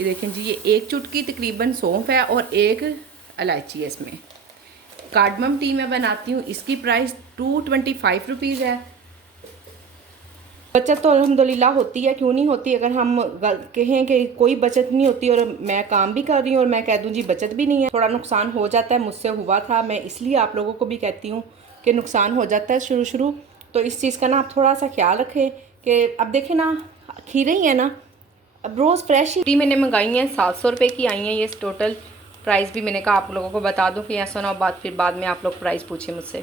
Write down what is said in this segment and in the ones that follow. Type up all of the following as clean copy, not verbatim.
ये देखें जी, ये एक चुटकी तकरीबन सौंफ है और एक इलायची है इसमें। कार्डमम टी मैं बनाती हूँ, इसकी प्राइस 225 रुपीज़ है। बचत तो अल्हम्दुलिल्लाह होती है, क्यों नहीं होती। अगर हम कहें कि कोई बचत नहीं होती और मैं काम भी कर रही हूँ और मैं कह दूँ जी बचत भी नहीं है, थोड़ा नुकसान हो जाता है। मुझसे हुआ था, मैं इसलिए आप लोगों को भी कहती हूँ कि नुकसान हो जाता है शुरू शुरू, तो इस चीज़ का ना आप थोड़ा सा ख्याल रखें कि अब देखें ना, खीरे ही है ना, अब रोज़ फ्रेश ही मैंने मंगाई हैं। 700 रुपये की आई हैं ये टोटल। प्राइस भी मैंने कहा आप लोगों को बता दूँ कि ऐसा ना हो बात फिर बाद में आप लोग प्राइस पूछें मुझसे।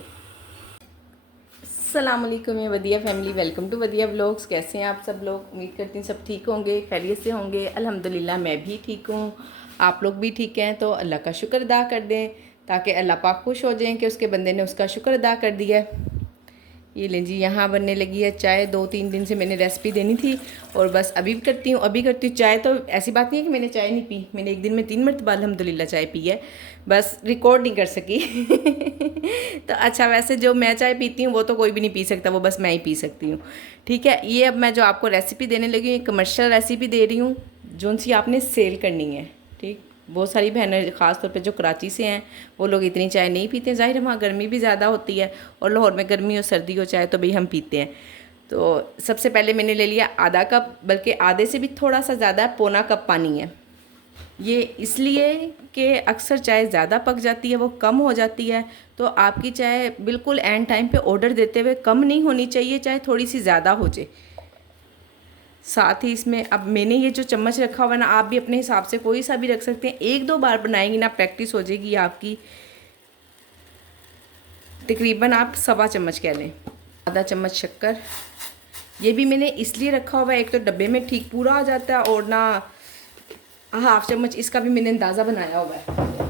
अस्सलाम वालेकुम ये वदिया फैमिली, वेलकम टू वदिया व्लॉग्स। कैसे हैं आप सब लोग? उम्मीद करती हूँ सब ठीक होंगे, खैरियत से होंगे। अल्हम्दुलिल्लाह मैं भी ठीक हूँ, आप लोग भी ठीक हैं। तो अल्लाह का शुक्र अदा कर दें ताकि अल्लाह पाक खुश हो जाएं कि उसके बंदे ने उसका शुक्र अदा कर दिया। ये लें जी, यहाँ बनने लगी है चाय। 2-3 दिन से मैंने रेसिपी देनी थी और बस अभी भी करती हूँ चाय। तो ऐसी बात नहीं है कि मैंने चाय नहीं पी, मैंने एक दिन में 3 मरतबा अल्हम्दुलिल्लाह चाय पी है, बस रिकॉर्ड नहीं कर सकी। तो अच्छा, वैसे जो मैं चाय पीती हूँ वो तो कोई भी नहीं पी सकता, वो बस मैं ही पी सकती हूँ। ठीक है, ये अब मैं जो आपको रेसिपी देने लगी हूँ, कमर्शियल रेसिपी दे रही हूँ जो सी आपने सेल करनी है। ठीक, बहुत सारी बहनें ख़ास तौर पे जो कराची से हैं वो लोग इतनी चाय नहीं पीते। ज़ाहिर है वहाँ गर्मी भी ज़्यादा होती है और लाहौर में गर्मी हो सर्दी हो चाय तो भाई हम पीते हैं। तो सबसे पहले मैंने ले लिया आधा कप, बल्कि आधे से भी थोड़ा सा ज़्यादा, पौना कप पानी है। ये इसलिए कि अक्सर चाय ज़्यादा पक जाती है, वो कम हो जाती है। तो आपकी चाय बिल्कुल एंड टाइम पे ऑर्डर देते हुए कम नहीं होनी चाहिए, चाहे थोड़ी सी ज़्यादा हो जाए। साथ ही इसमें अब मैंने ये जो चम्मच रखा हुआ ना, आप भी अपने हिसाब से कोई सा भी रख सकते हैं। 1-2 बार बनाएंगी ना, प्रैक्टिस हो जाएगी आपकी। तकरीबन आप 1.25 चम्मच कह लें। आधा चम्मच शक्कर, ये भी मैंने इसलिए रखा हुआ है, एक तो डब्बे में ठीक पूरा आ जाता है और ना 1/2 चम्मच इसका भी मैंने अंदाज़ा बनाया हुआ है।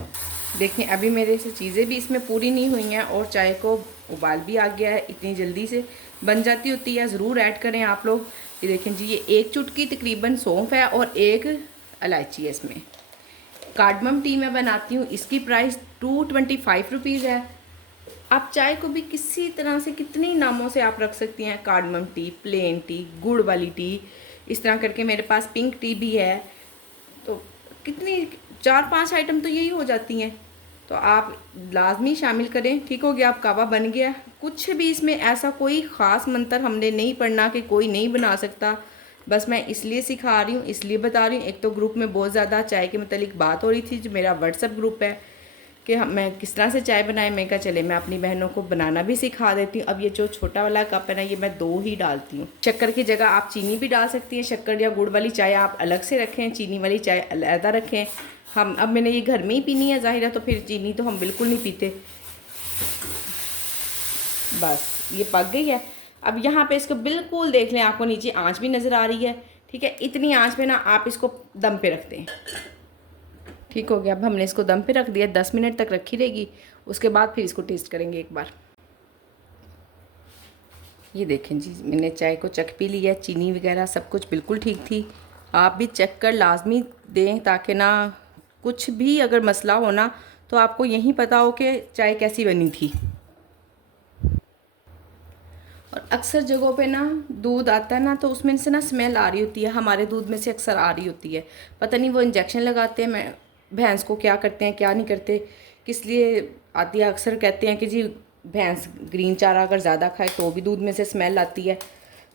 देखें अभी मेरे से चीज़ें भी इसमें पूरी नहीं हुई हैं और चाय को उबाल भी आ गया है। इतनी जल्दी से बन जाती होती है, ज़रूर ऐड करें आप लोग। ये देखें जी, ये एक चुटकी तकरीबन सौंफ है और एक इलायची है इसमें। कार्डमम टी मैं बनाती हूँ, इसकी प्राइस 225 रुपीज़ है। आप चाय को भी किसी तरह से कितने नामों से आप रख सकती हैं, कार्डमम टी, प्लेन टी, गुड़ वाली टी, इस तरह करके मेरे पास पिंक टी भी है। तो कितनी 4-5 आइटम तो यही हो जाती हैं, तो आप लाजमी शामिल करें। ठीक हो गया, अब कावा बन गया। कुछ भी इसमें ऐसा कोई ख़ास मंत्र हमने नहीं पढ़ना कि कोई नहीं बना सकता, बस मैं इसलिए सिखा रही हूँ, इसलिए बता रही हूँ। एक तो ग्रुप में बहुत ज़्यादा चाय के मतलब बात हो रही थी, जो मेरा व्हाट्सअप ग्रुप है, कि मैं किस तरह से चाय बनाए। मैं कहा चले मैं अपनी बहनों को बनाना भी सिखा देती हूँ। अब ये जो छोटा वाला कप है ना, ये मैं 2 ही डालती हूँ। शक्कर की जगह आप चीनी भी डाल सकती हैं। शक्कर या गुड़ वाली चाय आप अलग से रखें, चीनी वाली चाय अलहदा रखें। हम अब मैंने ये घर में ही पीनी है ज़ाहिर है, तो फिर चीनी तो हम बिल्कुल नहीं पीते। बस ये पक गई है। अब यहाँ पे इसको बिल्कुल देख लें, आपको नीचे आँच भी नज़र आ रही है। ठीक है, इतनी आँच पे ना आप इसको दम पे रख दें। ठीक हो गया, अब हमने इसको दम पे रख दिया, 10 मिनट तक रखी रहेगी। उसके बाद फिर इसको टेस्ट करेंगे एक बार। ये देखें जी, मैंने चाय को चख भी लिया, चीनी वगैरह सब कुछ बिल्कुल ठीक थी। आप भी चख कर लाजमी दें ताकि ना कुछ भी अगर मसला हो ना तो आपको यहीं पता हो कि चाय कैसी बनी थी। और अक्सर जगहों पे ना दूध आता है ना, तो उसमें से ना स्मेल आ रही होती है, हमारे दूध में से अक्सर आ रही होती है। पता नहीं वो इंजेक्शन लगाते हैं, मैं भैंस को क्या करते हैं क्या नहीं करते, किस लिए आती है। अक्सर कहते हैं कि जी भैंस ग्रीन चारा अगर ज़्यादा खाए तो भी दूध में से स्मेल आती है।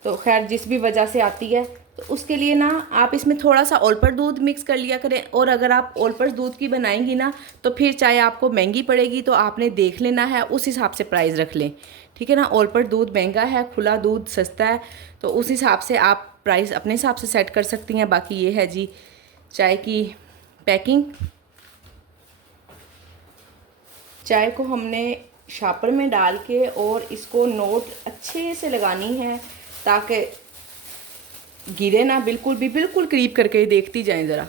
तो खैर जिस भी वजह से आती है, तो उसके लिए ना आप इसमें थोड़ा सा ओलपर दूध मिक्स कर लिया करें। और अगर आप ओलपर दूध की बनाएंगी ना तो फिर चाहे आपको महंगी पड़ेगी, तो आपने देख लेना है, उस हिसाब से प्राइस रख लें। ठीक है ना, ओलपर दूध महंगा है, खुला दूध सस्ता है, तो उस हिसाब से आप प्राइस अपने हिसाब से सेट कर सकती हैं। बाकी ये है जी चाय की पैकिंग। चाय को हमने शापर में डाल के और इसको नोट अच्छे से लगानी है ताकि गिरे ना, बिल्कुल भी, बिल्कुल करीब करके देखती जाएं ज़रा।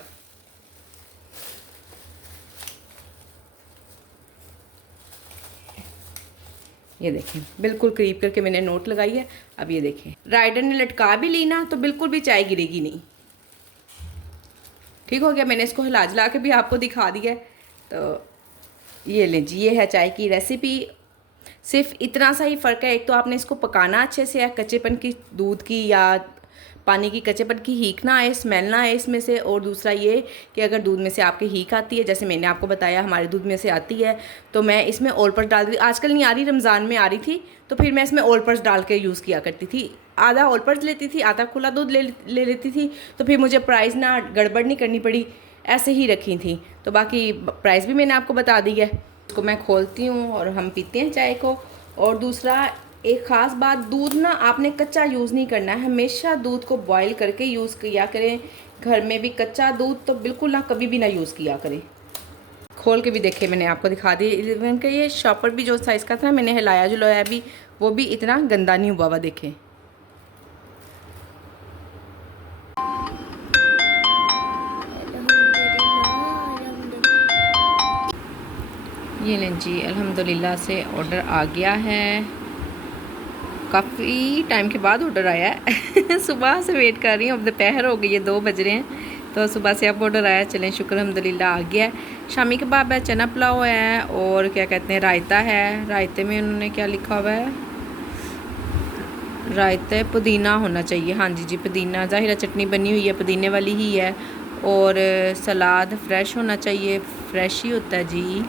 ये देखें बिल्कुल करीब करके मैंने नोट लगाई है। अब ये देखें, राइडर ने लटका भी ली ना तो बिल्कुल भी चाय गिरेगी नहीं। ठीक हो गया, मैंने इसको हिला जला के भी आपको दिखा दिया है। तो ये लें जी, ये है चाय की रेसिपी। सिर्फ इतना सा ही फ़र्क है, एक तो आपने इसको पकाना अच्छे से है, कच्चेपन की दूध की या पानी की कचेपन की हीक ना आए, स्मेल ना आए इसमें से। और दूसरा ये कि अगर दूध में से आपके हीक आती है, जैसे मैंने आपको बताया हमारे दूध में से आती है, तो मैं इसमें ऑल पर्स डाल दी। आजकल नहीं आ रही, रमज़ान में आ रही थी, तो फिर मैं इसमें ऑल पर्स डाल के यूज़ किया करती थी। आधा ऑल पर्स लेती थी, आधा खुला दूध ले लेती थी, तो फिर मुझे प्राइस ना गड़बड़ नहीं करनी पड़ी, ऐसे ही रखी थी। तो बाकी प्राइस भी मैंने आपको बता दी है। इसको मैं खोलती हूँ और हम पीते हैं चाय को। और दूसरा एक ख़ास बात, दूध ना आपने कच्चा यूज़ नहीं करना है, हमेशा दूध को बॉईल करके यूज़ किया करें। घर में भी कच्चा दूध तो बिल्कुल ना, कभी भी ना यूज़ किया करें। खोल के भी देखे मैंने आपको दिखा दी। इवन का ये शॉपर भी जो साइज़ का था मैंने हिलाया जुलाया भी, वो भी इतना गंदा नहीं हुआ हुआ, देखें। ये लें जी, अल्हम्दुलिल्लाह से ऑर्डर आ गया है। काफ़ी टाइम के बाद ऑर्डर आया है सुबह से वेट कर रही हूँ, अब दोपहर हो गई है, 2 बज रहे हैं, तो सुबह से अब ऑर्डर आया। चलें, शुक्र अल्हम्दुलिल्लाह आ गया है। शामी कबाब है, चना पुलाव है, और क्या कहते हैं, रायता है। रायते में उन्होंने क्या लिखा हुआ है, रायते पुदीना होना चाहिए। हाँ जी पुदीना, ज़ाहिरा चटनी बनी हुई है, पुदीने वाली ही है। और सलाद फ्रेश होना चाहिए, फ्रेश ही होता है जी,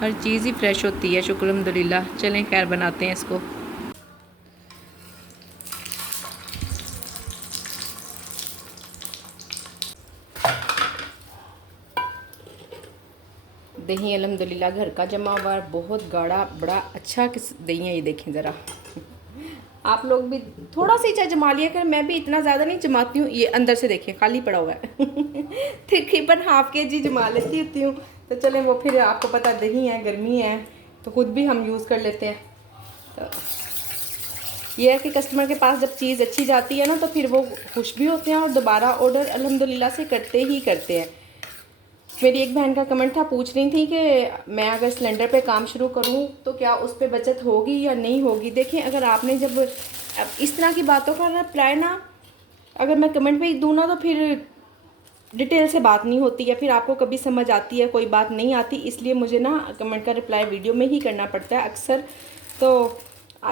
हर चीज़ ही फ्रेश होती है, शुक्र अल्हम्दुलिल्लाह। चलें खैर बनाते हैं इसको। दही अल्हम्दुलिल्लाह घर का जमा हुआ, बहुत गाढ़ा, बड़ा अच्छा दही है ये, देखें ज़रा। आप लोग भी थोड़ा सा ही चाहे जमा लिया कर, मैं भी इतना ज़्यादा नहीं जमाती हूँ। ये अंदर से देखिए खाली पड़ा हुआ है तकरीबन ½ kg जमा लेती होती हूँ। तो चलें, वो फिर आपको पता दही है, गर्मी है, तो खुद भी हम यूज़ कर लेते हैं। तो ये है कि कस्टमर के पास जब चीज़ अच्छी जाती है ना, तो फिर वो खुश भी होते हैं और दोबारा ऑर्डर अल्हम्दुलिल्लाह से करते ही करते हैं। मेरी एक बहन का कमेंट था, पूछ रही थी कि मैं अगर सिलेंडर पे काम शुरू करूं तो क्या उस पर बचत होगी या नहीं होगी। देखिए, अगर आपने जब इस तरह की बातों का रिप्लाई ना अगर मैं कमेंट पे दूँ ना, तो फिर डिटेल से बात नहीं होती है, फिर आपको कभी समझ आती है, कोई बात नहीं आती। इसलिए मुझे ना कमेंट का रिप्लाई वीडियो में ही करना पड़ता है अक्सर। तो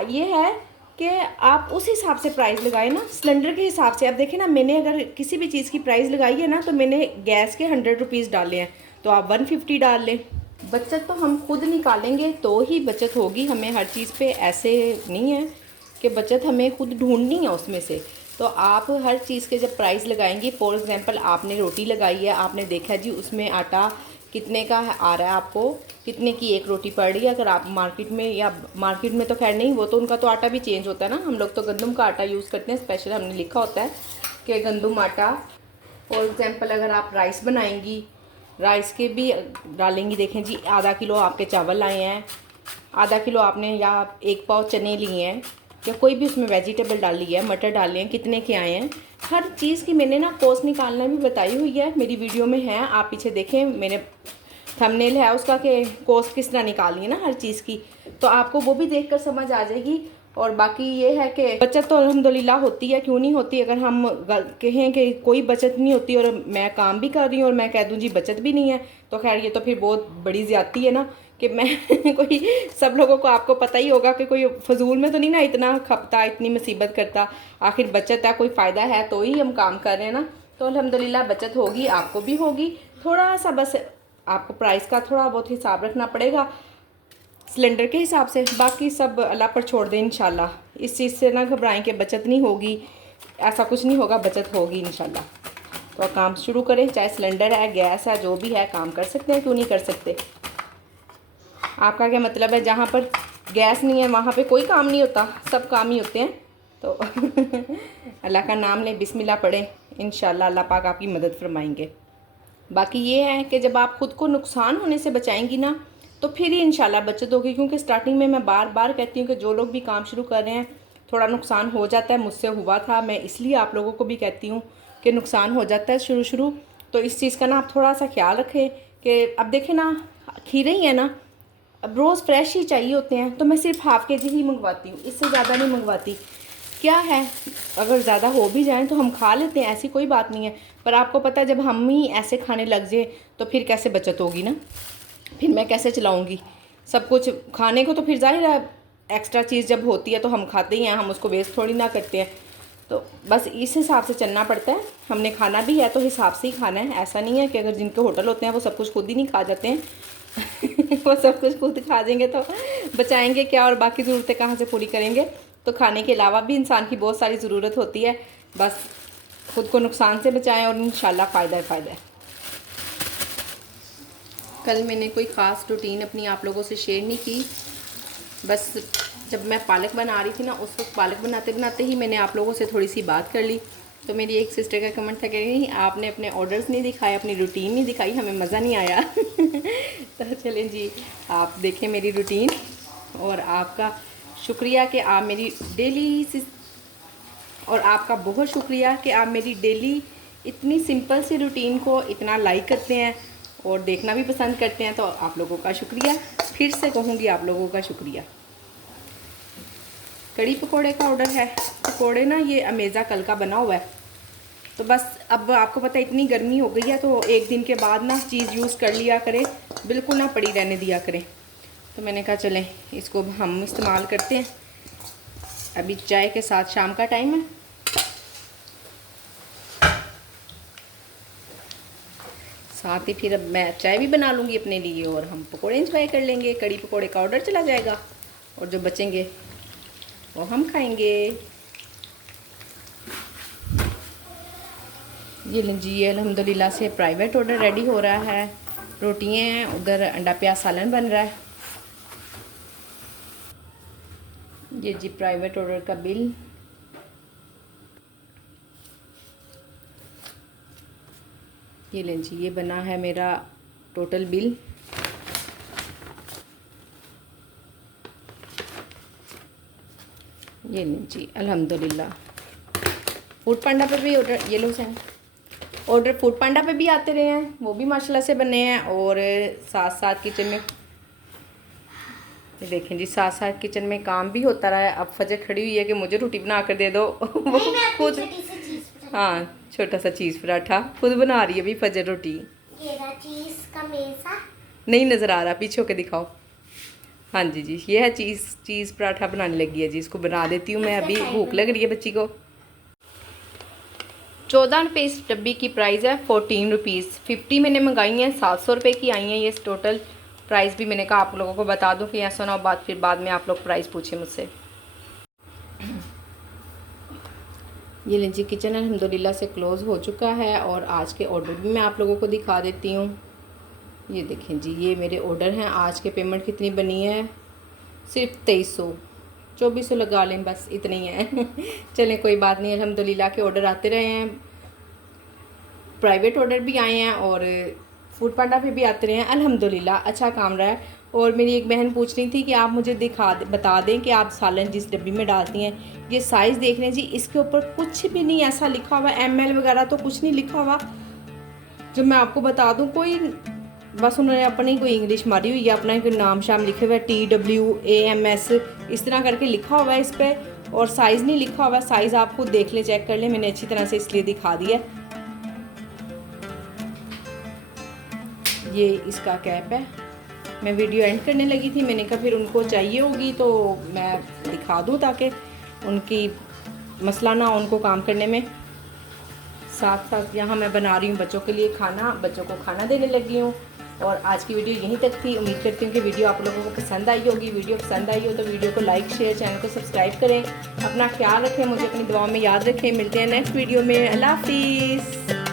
ये है कि आप उस हिसाब से प्राइस लगाए ना, सिलेंडर के हिसाब से। अब देखें ना, मैंने अगर किसी भी चीज़ की प्राइस लगाई है ना, तो मैंने गैस के 100 रुपीज़ डाले हैं, तो आप 150 डाल लें। बचत तो हम खुद निकालेंगे तो ही बचत होगी, हमें हर चीज़ पे ऐसे नहीं है कि बचत हमें खुद ढूंढनी है उसमें से। तो आप हर चीज़ के जब प्राइस लगाएंगे, फॉर एग्ज़ाम्पल आपने रोटी लगाई है, आपने देखा जी उसमें आटा कितने का आ रहा है, आपको कितने की एक रोटी पड़ रही है। अगर आप मार्केट में, या मार्केट में तो खैर नहीं, वो तो उनका तो आटा भी चेंज होता है ना, हम लोग तो गंदम का आटा यूज़ करते हैं स्पेशल, हमने लिखा होता है कि गंदम आटा। फॉर एग्ज़ाम्पल अगर आप राइस बनाएंगी, राइस के भी डालेंगी, देखें जी आधा किलो आपके चावल लाए हैं, आधा किलो आपने या 1 पाव चने लिए हैं, या कोई भी उसमें वेजिटेबल डाली है, मटर डाले हैं, कितने के आए हैं। हर चीज़ की मैंने ना कॉस्ट निकालना भी बताई हुई है, मेरी वीडियो में है, आप पीछे देखें, मेरे थंबनेल है उसका कि कॉस्ट किस तरह निकालनी है ना हर चीज़ की, तो आपको वो भी देखकर समझ आ जाएगी। और बाकी ये है कि बचत तो अल्हम्दुलिल्लाह होती है, क्यों नहीं होती। अगर हम कहें कि कोई बचत नहीं होती और मैं काम भी कर रही हूँ और मैं कह दूँ जी बचत भी नहीं है, तो खैर ये तो फिर बहुत बड़ी ज़्यादती है ना, कि मैं कोई, सब लोगों को आपको पता ही होगा कि कोई फजूल में तो नहीं ना इतना खपता, इतनी मुसीबत करता। आखिर बचत है, कोई फ़ायदा है तो ही हम काम कर रहे हैं ना। तो अल्हम्दुलिल्लाह बचत होगी, आपको भी होगी। थोड़ा सा बस आपको प्राइस का थोड़ा बहुत हिसाब रखना पड़ेगा सिलेंडर के हिसाब से, बाकी सब अल्लाह पर छोड़ दें इंशाल्लाह। इस चीज़ से ना घबराएं कि बचत नहीं होगी, ऐसा कुछ नहीं होगा, बचत होगी इंशाल्लाह। तो काम शुरू करें, चाहे सिलेंडर है, गैस है, जो भी है, काम कर सकते हैं, क्यों नहीं कर सकते। आपका क्या मतलब है, जहाँ पर गैस नहीं है वहाँ पे कोई काम नहीं होता, सब काम ही होते हैं। तो अल्लाह का नाम लें, बिस्मिल्लाह पढ़ें, इंशाल्लाह अल्लाह पाक आपकी मदद फरमाएंगे। बाकी ये है कि जब आप ख़ुद को नुकसान होने से बचाएंगी ना, तो फिर ही इंशाल्लाह बचत होगी। क्योंकि स्टार्टिंग में मैं बार बार कहती हूँ कि जो लोग भी काम शुरू कर रहे हैं, थोड़ा नुकसान हो जाता है, मुझसे हुआ था, मैं इसलिए आप लोगों को भी कहती हूँ कि नुकसान हो जाता है शुरू। तो इस चीज़ का ना आप थोड़ा सा ख्याल रखें कि अब देखें ना, खीरे ही है ना, अब रोज़ फ्रेश ही चाहिए होते हैं, तो मैं सिर्फ ½ kg ही मंगवाती हूँ, इससे ज़्यादा नहीं मंगवाती। क्या है, अगर ज़्यादा हो भी जाएं तो हम खा लेते हैं, ऐसी कोई बात नहीं है। पर आपको पता है, जब हम ही ऐसे खाने लग जाए तो फिर कैसे बचत होगी ना, फिर मैं कैसे चलाऊँगी सब कुछ खाने को। तो फिर जाहिर है एक्स्ट्रा चीज़ जब होती है तो हम खाते ही हैं, हम उसको वेस्ट थोड़ी ना करते हैं। तो बस इस हिसाब से चलना पड़ता है। हमने खाना भी है तो हिसाब से ही खाना है। ऐसा नहीं है कि अगर जिनके होटल होते हैं वो सब कुछ खुद ही नहीं खा जाते हैं वो सब कुछ खुद खा जाएंगे तो बचाएंगे क्या और बाकी ज़रूरतें कहाँ से पूरी करेंगे। तो खाने के अलावा भी इंसान की बहुत सारी ज़रूरत होती है। बस खुद को नुकसान से बचाएं और इंशाल्लाह फ़ायदा ही फ़ायदा है। कल मैंने कोई ख़ास रूटीन अपनी आप लोगों से शेयर नहीं की। बस जब मैं पालक बना रही थी ना, उस वक्त पालक बनाते बनाते ही मैंने आप लोगों से थोड़ी सी बात कर ली। तो मेरी एक सिस्टर का कमेंट था, कह रही आपने अपने ऑर्डर्स नहीं दिखाए, अपनी रूटीन नहीं दिखाई, हमें मज़ा नहीं आया तो चलें जी, आप देखें मेरी रूटीन। और आपका शुक्रिया कि आप मेरी डेली और आपका बहुत शुक्रिया कि आप मेरी डेली इतनी सिंपल सी रूटीन को इतना लाइक करते हैं और देखना भी पसंद करते हैं। तो आप लोगों का शुक्रिया, फिर से कहूँगी आप लोगों का शुक्रिया। कड़ी पकोड़े का ऑर्डर है। पकोड़े ना ये अमेज़ा कल का बना हुआ है। तो बस अब आपको पता है इतनी गर्मी हो गई है तो एक दिन के बाद ना चीज़ यूज़ कर लिया करें, बिल्कुल ना पड़ी रहने दिया करें। तो मैंने कहा चलें इसको हम इस्तेमाल करते हैं। अभी चाय के साथ शाम का टाइम है। साथ ही फिर अब मैं चाय भी बना लूँगी अपने लिए और हम पकोड़े इंजॉय कर लेंगे। कड़ी पकोड़े का ऑर्डर चला जाएगा और जो बचेंगे वो हम खाएंगे। ये जी, ये अल्हम्दुलिल्लाह से प्राइवेट ऑर्डर रेडी हो रहा है। रोटियाँ हैं, उधर अंडा प्याज सालन बन रहा है। ये जी प्राइवेट ऑर्डर का बिल। ये लें जी, ये बना है मेरा टोटल बिल। ये लें जी अल्हम्दुलिल्लाह। फूड पांडा पे भी ऑर्डर, ये लोग हैं ऑर्डर फूड पांडा पे भी आते रहे हैं, वो भी माशाल्लाह से बने हैं। और साथ साथ किचन में ये देखें जी, साथ साथ किचन में काम भी होता रहा है। अब फजर खड़ी हुई है कि मुझे रोटी बना कर दे दो वो खुद, हाँ छोटा सा चीज़ पराठा खुद बना रही है अभी फजर रोटी। ये चीज़ का मेज़ा नहीं नज़र आ रहा, पीछे होके दिखाओ। हाँ जी जी, ये है चीज़ पराठा बनाने लगी है जी। इसको बना देती हूँ मैं, अभी भूख लग रही है बच्ची को। 14 रुपये इस डब्बी की प्राइस है, 14 रुपीज़। 50 मैंने मंगाई हैं, 700 रुपये की आई हैं ये टोटल। प्राइस भी मैंने कहा आप लोगों को बता दूं कि ऐसा ना हो बात फिर बाद में आप लोग प्राइस पूछें मुझसे। ये लीजिए किचन अल्हम्दुलिल्लाह से क्लोज़ हो चुका है और आज के ऑर्डर भी मैं आप लोगों को दिखा देती हूँ। ये देखें जी, ये मेरे ऑर्डर हैं। आज के पेमेंट कितनी बनी है, सिर्फ 2300, 2400 लगा लें, बस इतनी है चलें कोई बात नहीं। अल्हम्दुलिल्लाह के ऑर्डर आते रहे हैं, प्राइवेट ऑर्डर भी आए हैं और फूड पांडा पे भी आते रहे हैं। अल्हम्दुलिल्लाह अच्छा काम रहा है। और मेरी एक बहन पूछ रही थी कि आप मुझे बता दें कि आप सालन जिस डब्बी में डालती हैं, ये साइज़ देख लें जी, इसके ऊपर कुछ भी नहीं ऐसा लिखा हुआ, ML वगैरह तो कुछ नहीं लिखा हुआ। जो मैं आपको बता दूँ, कोई बस उन्होंने अपनी कोई इंग्लिश मारी हुई है, अपना कोई नाम शाम लिखे हुआ है, TWAMS इस तरह करके लिखा हुआ है इस पर, और साइज़ नहीं लिखा हुआ। साइज़ आप खुद देख लें, चेक कर लें, मैंने अच्छी तरह से इसलिए दिखा दिया। ये इसका कैप है। मैं वीडियो एंड करने लगी थी, मैंने कहा फिर उनको चाहिए होगी तो मैं दिखा दूँ ताकि उनकी मसला ना हो उनको काम करने में। साथ साथ यहाँ मैं बना रही हूँ बच्चों के लिए खाना, बच्चों को खाना देने लगी हूँ। और आज की वीडियो यहीं तक थी। उम्मीद करती हूँ कि वीडियो आप लोगों को पसंद आई होगी। वीडियो पसंद आई हो तो वीडियो को लाइक शेयर, चैनल को सब्सक्राइब करें। अपना ख्याल रखें, मुझे अपनी दुआओं में याद रखें। मिलते हैं नेक्स्ट वीडियो में। अल्लाह हाफिज़।